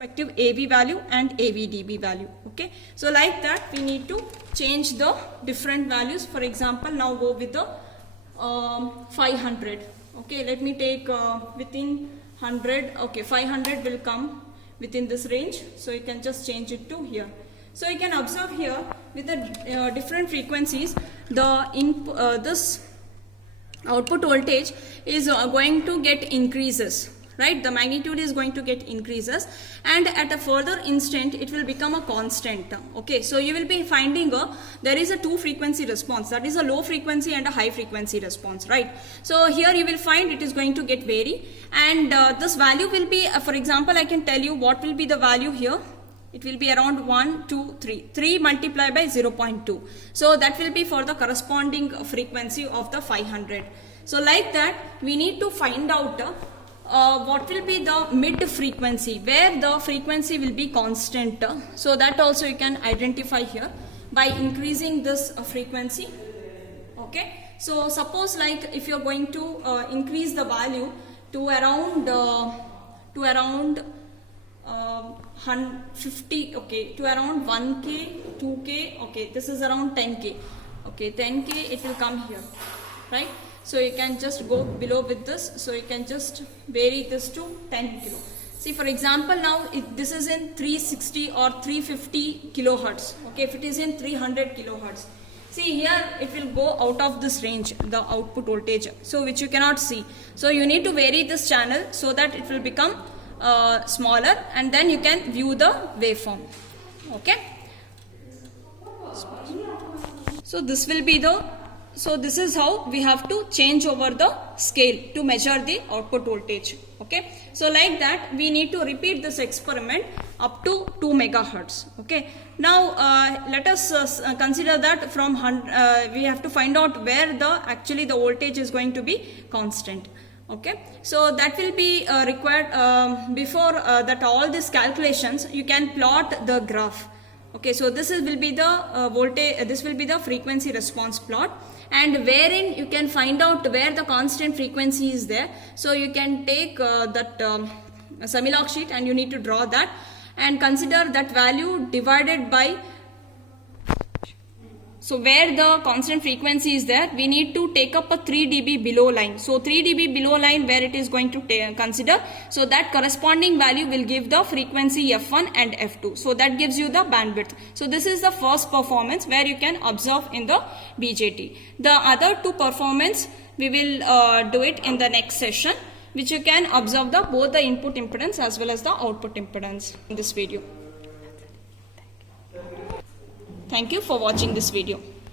respective AV value and AVDB value. Okay, so like that we need to change the different values. For example, now go with the 500. Okay, let me take within 100. Okay, 500 will come within this range, so you can just change it to here. So you can observe here with the different frequencies, the this output voltage is going to get increases, right? The magnitude is going to get increases, and at a further instant it will become a constant. Okay, so you will be finding there is a two frequency response, that is a low frequency and a high frequency response, right? So here you will find it is going to get vary, and this value will be for example, I can tell you what will be the value here. It will be around 1, 2, 3. 3 multiplied by 0.2. So that will be for the corresponding frequency of the 500. So like that, we need to find out what will be the mid frequency, where the frequency will be constant. So that also you can identify here by increasing this frequency. Okay. So suppose like if you are going to increase the value to around 50, okay, to around 1k, 2k, okay, this is around 10k, okay, 10k it will come here, right? So you can just go below with this, so you can just vary this to 10 kilo. See, for example, now if this is in 360 or 350 kilohertz, okay, if it is in 300 kilohertz, see here it will go out of this range, the output voltage, so which you cannot see. So you need to vary this channel so that it will become smaller, and then you can view the waveform. Okay, so this will be the, so this is how we have to change over the scale to measure the output voltage. Okay, so like that we need to repeat this experiment up to 2 megahertz. Okay, now let us consider that from we have to find out where the actually the voltage is going to be constant. Okay, so that will be required before that all these calculations you can plot the graph. Okay, so this will be the voltage, this will be the frequency response plot, and wherein you can find out where the constant frequency is there. So you can take that semi-log sheet and you need to draw that and consider that value divided by, so where the constant frequency is there, we need to take up a 3 dB below line. So 3 dB below line where it is going to consider. So that corresponding value will give the frequency F1 and F2. So that gives you the bandwidth. So this is the first performance where you can observe in the BJT. The other two performance we will do it in the next session, which you can observe the both the input impedance as well as the output impedance in this video. Thank you for watching this video.